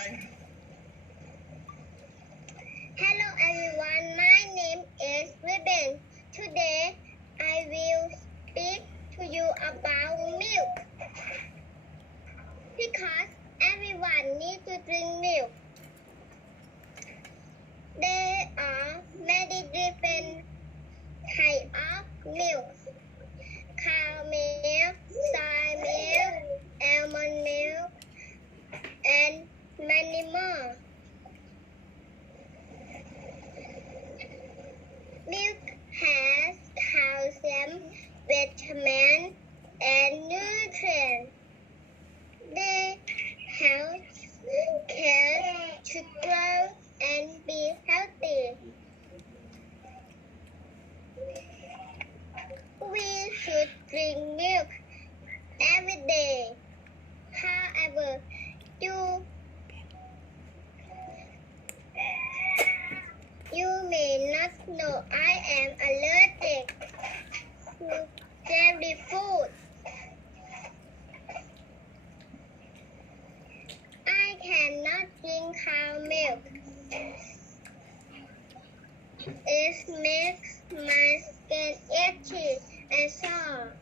Hello everyone, my name is Ruben. Today I will speak to you about milk. Because everyone needs to drink milk. There are many different types of milk. Cow milk, soy milk, almond milk, and many more. Milk has calcium, vitamin, and nutrients. They help kids to grow and be healthy. We should drink milk every day. However, you you not know I am allergic to dairy food. I cannot drink cow milk. It makes my skin itchy and sore.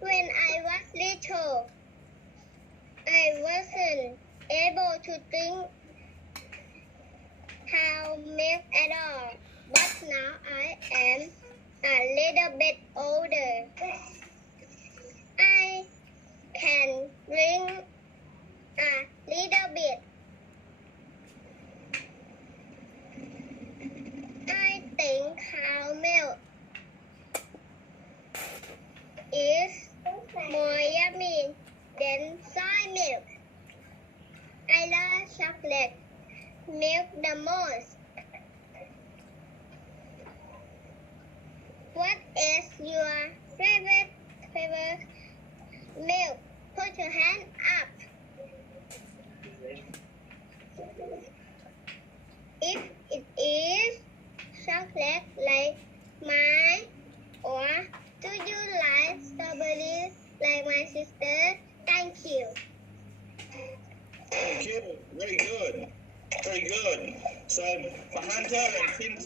When I was little, I wasn't able to think how milk at all. But now I am a little bit older. I can drink a little bit. I think cow milk is more yummy than soy milk. I love chocolate milk the most. What is your favorite favorite milk? Put your hand up. If it is chocolate like mine, or do you like strawberries like my sister? Thank you. Okay, very good. Very good. So, Hunter and Tim